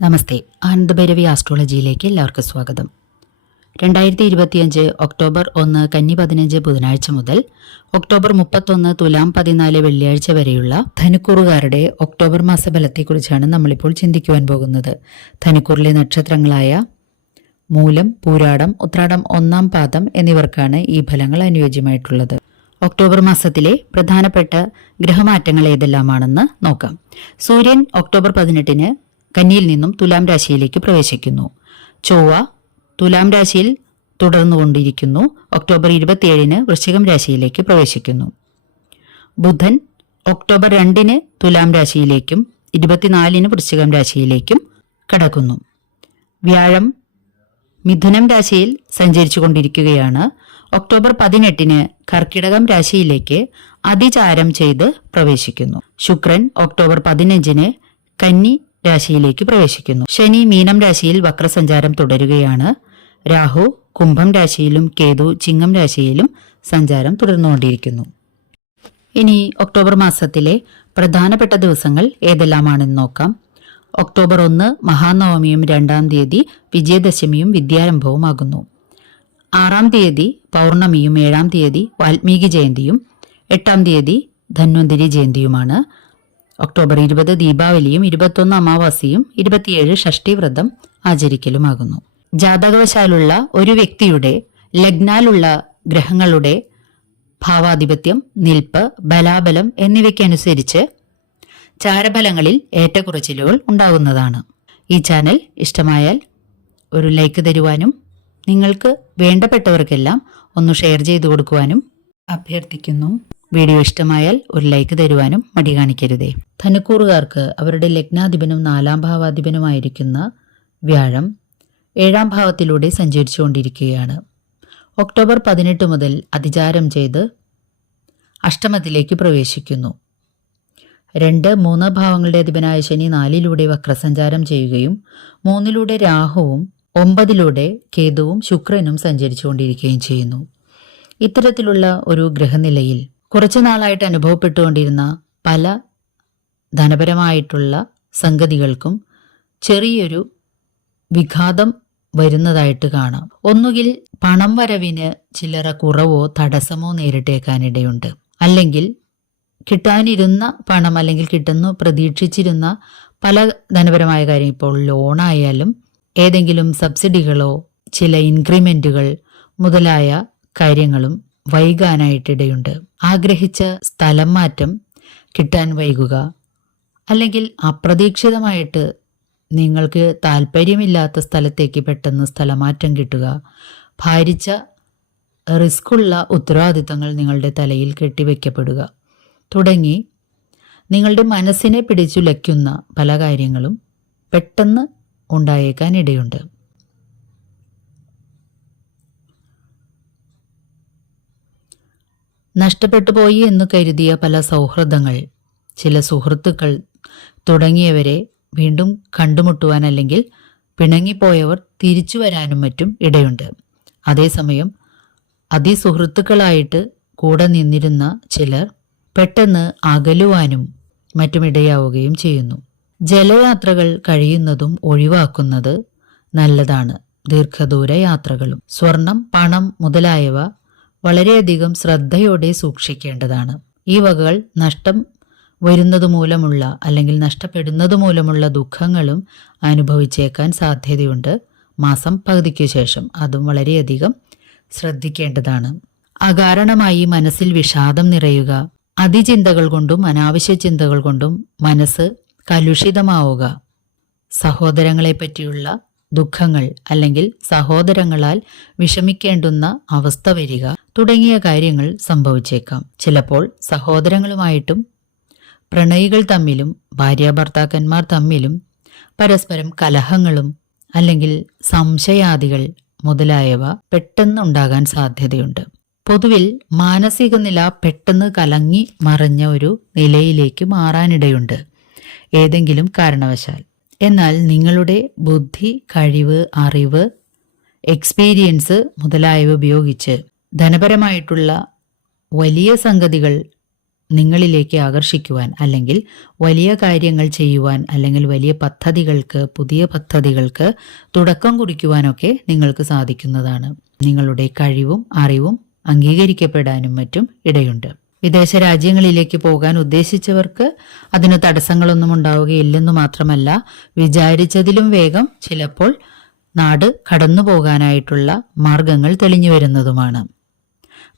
നമസ്തേ. ആനന്ദഭൈരവി ആസ്ട്രോളജിയിലേക്ക് എല്ലാവർക്കും സ്വാഗതം. രണ്ടായിരത്തി ഇരുപത്തിയഞ്ച് ഒക്ടോബർ ഒന്ന് കന്നി പതിനഞ്ച് ബുധനാഴ്ച മുതൽ ഒക്ടോബർ മുപ്പത്തൊന്ന് തുലാം പതിനാല് വെള്ളിയാഴ്ച വരെയുള്ള ധനുക്കൂറുകാരുടെ ഒക്ടോബർ മാസ മാസഫലത്തെക്കുറിച്ചാണ് നമ്മളിപ്പോൾ ചിന്തിക്കുവാൻ പോകുന്നത്. ധനുക്കൂറിലെ നക്ഷത്രങ്ങളായ മൂലം പൂരാടം ഉത്രാടം ഒന്നാം പാദം എന്നിവർക്കാണ് ഈ ഫലങ്ങൾ അനുയോജ്യമായിട്ടുള്ളത്. ഒക്ടോബർ മാസത്തിലെ പ്രധാനപ്പെട്ട ഗ്രഹമാറ്റങ്ങൾ ഏതെല്ലാമാണെന്ന് നോക്കാം. സൂര്യൻ ഒക്ടോബർ പതിനെട്ടിന് കന്നിയിൽ നിന്നും തുലാം രാശിയിലേക്ക് പ്രവേശിക്കുന്നു. ചൊവ്വ തുലാം രാശിയിൽ തുടർന്നുകൊണ്ടിരിക്കുന്നു. ഒക്ടോബർ ഇരുപത്തിയേഴിന് വൃശ്ചികം രാശിയിലേക്ക് പ്രവേശിക്കുന്നു. ബുധൻ ഒക്ടോബർ രണ്ടിന് തുലാം രാശിയിലേക്കും ഇരുപത്തിനാലിന് വൃശ്ചികം രാശിയിലേക്കും കടക്കുന്നു. വ്യാഴം മിഥുനം രാശിയിൽ സഞ്ചരിച്ചു കൊണ്ടിരിക്കുകയാണ് ഒക്ടോബർ പതിനെട്ടിന് കർക്കിടകം രാശിയിലേക്ക് അതിചാരം ചെയ്ത് പ്രവേശിക്കുന്നു. ശുക്രൻ ഒക്ടോബർ പതിനഞ്ചിന് കന്നി രാശിയിലേക്ക് പ്രവേശിക്കുന്നു. ശനി മീനം രാശിയിൽ വക്രസഞ്ചാരം തുടരുകയാണ്. രാഹു കുംഭം രാശിയിലും കേതു ചിങ്ങം രാശിയിലും സഞ്ചാരം തുടർന്നുകൊണ്ടിരിക്കുന്നു. ഇനി ഒക്ടോബർ മാസത്തിലെ പ്രധാനപ്പെട്ട ദിവസങ്ങൾ ഏതെല്ലാമാണെന്ന് നോക്കാം. ഒക്ടോബർ ഒന്ന് മഹാനവമിയും രണ്ടാം തീയതി വിജയദശമിയും വിദ്യാരംഭവുമാകുന്നു. ആറാം തീയതി പൗർണമിയും ഏഴാം തീയതി വാൽമീകി ജയന്തിയും എട്ടാം തീയതി ധന്വന്തിരി ജയന്തിയുമാണ്. ഒക്ടോബർ ഇരുപത് ദീപാവലിയും ഇരുപത്തൊന്ന് അമാവാസിയും ഇരുപത്തിയേഴ് ഷഷ്ടിവ്രതം ആചരിക്കലുമാകുന്നു. ജാതകവശാലുള്ള ഒരു വ്യക്തിയുടെ ലഗ്നാലുള്ള ഗ്രഹങ്ങളുടെ ഭാവാധിപത്യം നിൽപ്പ് ബലാബലം എന്നിവയ്ക്കനുസരിച്ച് ചാരഫലങ്ങളിൽ ഏറ്റക്കുറച്ചിലുകൾ ഉണ്ടാകുന്നതാണ്. ഈ ചാനൽ ഇഷ്ടമായാൽ ഒരു ലൈക്ക് തരുവാനും നിങ്ങൾക്ക് വേണ്ടപ്പെട്ടവർക്കെല്ലാം ഒന്ന് ഷെയർ ചെയ്തു കൊടുക്കുവാനും അഭ്യർത്ഥിക്കുന്നു. വീഡിയോ ഇഷ്ടമായാൽ ഒരു ലൈക്ക് തരുവാനും മടി കാണിക്കരുതേ. ധനുക്കൂറുകാർക്ക് അവരുടെ ലഗ്നാധിപനും നാലാം ഭാവാധിപനുമായിരിക്കുന്ന വ്യാഴം ഏഴാം ഭാവത്തിലൂടെ സഞ്ചരിച്ചുകൊണ്ടിരിക്കുകയാണ്. ഒക്ടോബർ പതിനെട്ട് മുതൽ അതിചാരം ചെയ്ത് അഷ്ടമത്തിലേക്ക് പ്രവേശിക്കുന്നു. രണ്ട് മൂന്ന് ഭാവങ്ങളുടെ അധിപനായ ശനി നാലിലൂടെ വക്രസഞ്ചാരം ചെയ്യുകയും മൂന്നിലൂടെ രാഹുവും ഒമ്പതിലൂടെ കേതുവും ശുക്രനും സഞ്ചരിച്ചുകൊണ്ടിരിക്കുകയും ചെയ്യുന്നു. ഇത്തരത്തിലുള്ള ഒരു ഗ്രഹനിലയിൽ കുറച്ചു നാളായിട്ട് അനുഭവപ്പെട്ടുകൊണ്ടിരുന്ന പല ധനപരമായിട്ടുള്ള സംഗതികൾക്കും ചെറിയൊരു വിഘാതം വരുന്നതായിട്ട് കാണാം. ഒന്നുകിൽ പണം വരവിന് ചില്ലറ കുറവോ തടസ്സമോ നേരിട്ടേക്കാനിടയുണ്ട്. അല്ലെങ്കിൽ കിട്ടാനിരുന്ന പണം അല്ലെങ്കിൽ കിട്ടുന്നു പ്രതീക്ഷിച്ചിരുന്ന പല ധനപരമായ കാര്യം ഇപ്പോൾ ലോണായാലും ഏതെങ്കിലും സബ്സിഡികളോ ചില ഇൻക്രിമെന്റുകൾ മുതലായ കാര്യങ്ങളും വൈകാനായിട്ടിടയുണ്ട്. ആഗ്രഹിച്ച സ്ഥലം മാറ്റം കിട്ടാൻ വൈകുക. അല്ലെങ്കിൽ അപ്രതീക്ഷിതമായിട്ട് നിങ്ങൾക്ക് താല്പര്യമില്ലാത്ത സ്ഥലത്തേക്ക് പെട്ടെന്ന് സ്ഥലമാറ്റം കിട്ടുക. ഭാരിച്ച റിസ്ക്കുള്ള ഉത്തരവാദിത്തങ്ങൾ നിങ്ങളുടെ തലയിൽ കെട്ടിവെക്കപ്പെടുക. തുടങ്ങി. നിങ്ങളുടെ മനസ്സിനെ പിടിച്ചുലയ്ക്കുന്ന പല കാര്യങ്ങളും പെട്ടെന്ന് ഉണ്ടായേക്കാൻ ഇടയുണ്ട് നഷ്ടപ്പെട്ടു പോയി എന്ന് കരുതിയ പല സൗഹൃദങ്ങൾ. ചില സുഹൃത്തുക്കൾ തുടങ്ങിയവരെ വീണ്ടും കണ്ടുമുട്ടുവാൻ അല്ലെങ്കിൽ പിണങ്ങിപ്പോയവർ തിരിച്ചു വരാനും മറ്റും ഇടയുണ്ട്. അതേസമയം അതിസുഹൃത്തുക്കളായിട്ട് കൂടെ നിന്നിരുന്ന ചിലർ പെട്ടെന്ന് അകലുവാനും മറ്റും ഇടയാവുകയും ചെയ്യുന്നു. ജലയാത്രകൾ കഴിയുന്നതും ഒഴിവാക്കുന്നത് നല്ലതാണ്. ദീർഘദൂര യാത്രകളും സ്വർണം പണം മുതലായവ വളരെയധികം ശ്രദ്ധയോടെ സൂക്ഷിക്കേണ്ടതാണ്. ഈ വകകൾ നഷ്ടം വരുന്നത് മൂലമുള്ള അല്ലെങ്കിൽ നഷ്ടപ്പെടുന്നത് മൂലമുള്ള ദുഃഖങ്ങളും അനുഭവിച്ചേക്കാൻ സാധ്യതയുണ്ട്. മാസം പകുതിക്ക് ശേഷം അതും വളരെയധികം ശ്രദ്ധിക്കേണ്ടതാണ്. അകാരണമായി മനസ്സിൽ വിഷാദം നിറയുക അതിചിന്തകൾ കൊണ്ടും അനാവശ്യ ചിന്തകൾ കൊണ്ടും മനസ്സ് കലുഷിതമാവുക. സഹോദരങ്ങളെ പറ്റിയുള്ള ദുഃഖങ്ങൾ അല്ലെങ്കിൽ സഹോദരങ്ങളാൽ വിഷമിക്കേണ്ടുന്ന അവസ്ഥ വരിക. തുടങ്ങിയ കാര്യങ്ങൾ സംഭവിച്ചേക്കാം. ചിലപ്പോൾ സഹോദരങ്ങളുമായിട്ടും പ്രണയികൾ തമ്മിലും ഭാര്യാഭർത്താക്കന്മാർ തമ്മിലും പരസ്പരം കലഹങ്ങളും അല്ലെങ്കിൽ സംശയാദികൾ മുതലായവ പെട്ടെന്നുണ്ടാകാൻ സാധ്യതയുണ്ട്. പൊതുവിൽ മാനസിക നില പെട്ടെന്ന് കലങ്ങി മറഞ്ഞ ഒരു നിലയിലേക്ക് മാറാനിടയുണ്ട്. ഏതെങ്കിലും കാരണവശാൽ. എന്നാൽ നിങ്ങളുടെ ബുദ്ധി കഴിവ് അറിവ് എക്സ്പീരിയൻസ് മുതലായവ ഉപയോഗിച്ച് ധനപരമായിട്ടുള്ള വലിയ സംഗതികൾ നിങ്ങളിലേക്ക് ആകർഷിക്കുവാൻ അല്ലെങ്കിൽ വലിയ കാര്യങ്ങൾ ചെയ്യുവാൻ അല്ലെങ്കിൽ വലിയ പദ്ധതികൾക്ക് പുതിയ പദ്ധതികൾക്ക് തുടക്കം കുറിക്കുവാനൊക്കെ നിങ്ങൾക്ക് സാധിക്കുന്നതാണ്. നിങ്ങളുടെ കഴിവും അറിവും അംഗീകരിക്കപ്പെടാനും മറ്റും ഇടയുണ്ട്. വിദേശ രാജ്യങ്ങളിലേക്ക് പോകാൻ ഉദ്ദേശിച്ചവർക്ക് അതിന് തടസ്സങ്ങളൊന്നും ഉണ്ടാവുകയില്ലെന്ന് മാത്രമല്ല വിചാരിച്ചതിലും വേഗം ചിലപ്പോൾ നാട് കടന്നു പോകാനായിട്ടുള്ള മാർഗങ്ങൾ തെളിഞ്ഞു വരുന്നതുമാണ്.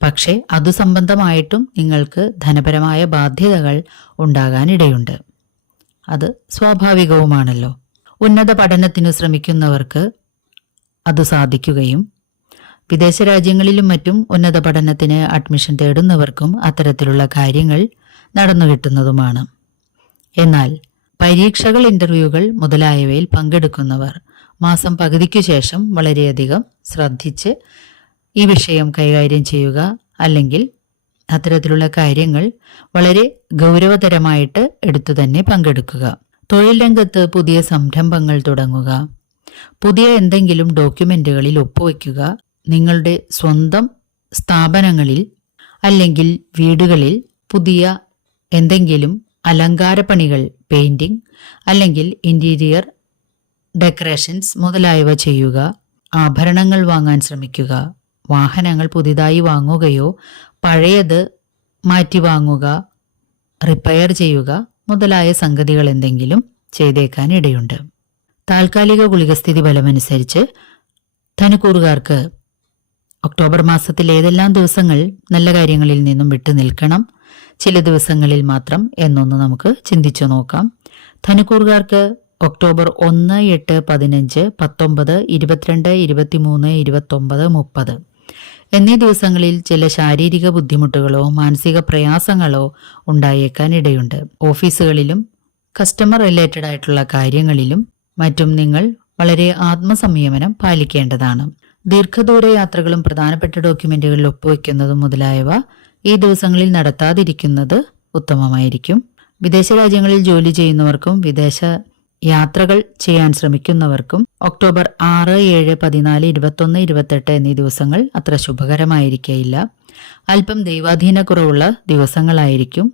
പക്ഷേ അതു സംബന്ധമായിട്ടും നിങ്ങൾക്ക് ധനപരമായ ബാധ്യതകൾ ഉണ്ടാകാനിടയുണ്ട്. അത് സ്വാഭാവികവുമാണല്ലോ. ഉന്നത പഠനത്തിനു ശ്രമിക്കുന്നവർക്ക് അത് സാധിക്കുകയും വിദേശ രാജ്യങ്ങളിലും മറ്റും ഉന്നത പഠനത്തിന് അഡ്മിഷൻ തേടുന്നവർക്കും അത്തരത്തിലുള്ള കാര്യങ്ങൾ നടന്നു കിട്ടുന്നതുമാണ്. എന്നാൽ പരീക്ഷകൾ ഇന്റർവ്യൂകൾ മുതലായവയിൽ പങ്കെടുക്കുന്നവർ മാസം പകുതിക്കു ശേഷം വളരെയധികം ശ്രദ്ധിച്ച് ഈ വിഷയം കൈകാര്യം ചെയ്യുക അല്ലെങ്കിൽ അത്തരത്തിലുള്ള കാര്യങ്ങൾ വളരെ ഗൗരവതരമായിട്ട് എടുത്തു തന്നെ പങ്കെടുക്കുക. തൊഴിൽ രംഗത്ത് പുതിയ സംരംഭങ്ങൾ തുടങ്ങുക. പുതിയ എന്തെങ്കിലും ഡോക്യുമെന്റുകളിൽ ഒപ്പുവെക്കുക നിങ്ങളുടെ സ്വന്തം സ്ഥാപനങ്ങളിൽ അല്ലെങ്കിൽ വീടുകളിൽ പുതിയ എന്തെങ്കിലും അലങ്കാരപ്പണികൾ പെയിന്റിംഗ് അല്ലെങ്കിൽ ഇന്റീരിയർ ഡെക്കറേഷൻസ് മുതലായവ ചെയ്യുക. ആഭരണങ്ങൾ വാങ്ങാൻ ശ്രമിക്കുക. വാഹനങ്ങൾ പുതിയതായി വാങ്ങുകയോ പഴയത് മാറ്റി വാങ്ങുക റിപ്പയർ ചെയ്യുക മുതലായ സംഗതികൾ എന്തെങ്കിലും ചെയ്തേക്കാൻ ഇടയുണ്ട്. താൽക്കാലിക ഗുളികസ്ഥിതി ഫലമനുസരിച്ച് ധനുക്കൂറുകാർക്ക് ഒക്ടോബർ മാസത്തിൽ ഏതെല്ലാം ദിവസങ്ങൾ നല്ല കാര്യങ്ങളിൽ നിന്നും വിട്ടു നിൽക്കണം ചില ദിവസങ്ങളിൽ മാത്രം എന്നൊന്ന് നമുക്ക് ചിന്തിച്ചു നോക്കാം. ധനുക്കൂറുകാർക്ക് ഒക്ടോബർ ഒന്ന് എട്ട് പതിനഞ്ച് പത്തൊമ്പത് ഇരുപത്തിരണ്ട് ഇരുപത്തിമൂന്ന് ഇരുപത്തൊമ്പത് മുപ്പത്. എന്നീ ദിവസങ്ങളിൽ ചില ശാരീരിക ബുദ്ധിമുട്ടുകളോ മാനസിക പ്രയാസങ്ങളോ ഉണ്ടായേക്കാൻ ഇടയുണ്ട് ഓഫീസുകളിലും കസ്റ്റമർ റിലേറ്റഡ് ആയിട്ടുള്ള കാര്യങ്ങളിലും മറ്റും നിങ്ങൾ വളരെ ആത്മസംയമനം പാലിക്കേണ്ടതാണ്. ദീർഘദൂര യാത്രകളും പ്രധാനപ്പെട്ട ഡോക്യുമെന്റുകളിൽ ഒപ്പുവെക്കുന്നതും മുതലായവ ഈ ദിവസങ്ങളിൽ നടത്താതിരിക്കുന്നത് ഉത്തമമായിരിക്കും. വിദേശ രാജ്യങ്ങളിൽ ജോലി ചെയ്യുന്നവർക്കും വിദേശ യാത്രകൾ ചെയ്യാൻ ശ്രമിക്കുന്നവർക്കും ഒക്ടോബർ ആറ് ഏഴ് പതിനാല് ഇരുപത്തൊന്ന് ഇരുപത്തെട്ട് എന്നീ ദിവസങ്ങൾ അത്ര ശുഭകരമായിരിക്കയില്ല. അല്പം ദൈവാധീന കുറവുള്ള ദിവസങ്ങളായിരിക്കും.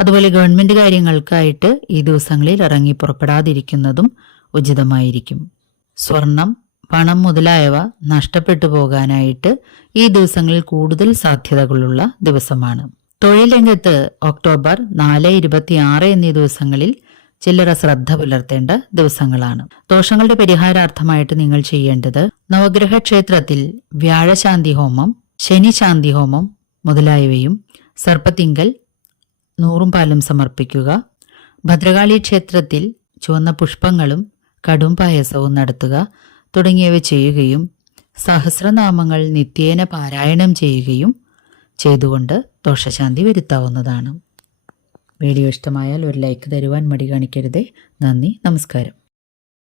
അതുപോലെ ഗവൺമെന്റ് കാര്യങ്ങൾക്കായിട്ട് ഈ ദിവസങ്ങളിൽ ഇറങ്ങി പുറപ്പെടാതിരിക്കുന്നതും ഉചിതമായിരിക്കും. സ്വർണം പണം മുതലായവ നഷ്ടപ്പെട്ടു പോകാനായിട്ട് ഈ ദിവസങ്ങളിൽ കൂടുതൽ സാധ്യതകളുള്ള ദിവസമാണ്. തൊഴിൽ രംഗത്ത് ഒക്ടോബർ നാല് ഇരുപത്തി ആറ് എന്നീ ദിവസങ്ങളിൽ ചില്ലറ ശ്രദ്ധ പുലർത്തേണ്ട ദിവസങ്ങളാണ്. ദോഷങ്ങളുടെ പരിഹാരാർത്ഥമായിട്ട് നിങ്ങൾ ചെയ്യേണ്ടത് നവഗ്രഹ ക്ഷേത്രത്തിൽ വ്യാഴശാന്തി ഹോമം ശനിശാന്തി ഹോമം മുതലായവയും സർപ്പത്തിങ്കൽ നൂറും പാലും സമർപ്പിക്കുക. ഭദ്രകാളി ക്ഷേത്രത്തിൽ ചുവന്ന പുഷ്പങ്ങളും കടും പായസവും നടത്തുക തുടങ്ങിയവ ചെയ്യുകയും സഹസ്രനാമങ്ങൾ നിത്യേന പാരായണം ചെയ്യുകയും ചെയ്തുകൊണ്ട് ദോഷശാന്തി വരുത്താവുന്നതാണ്. വീഡിയോ ഇഷ്ടമായാൽ ഒരു ലൈക്ക് തരുവാൻ മടി കാണിക്കരുതേ. നന്ദി നമസ്കാരം.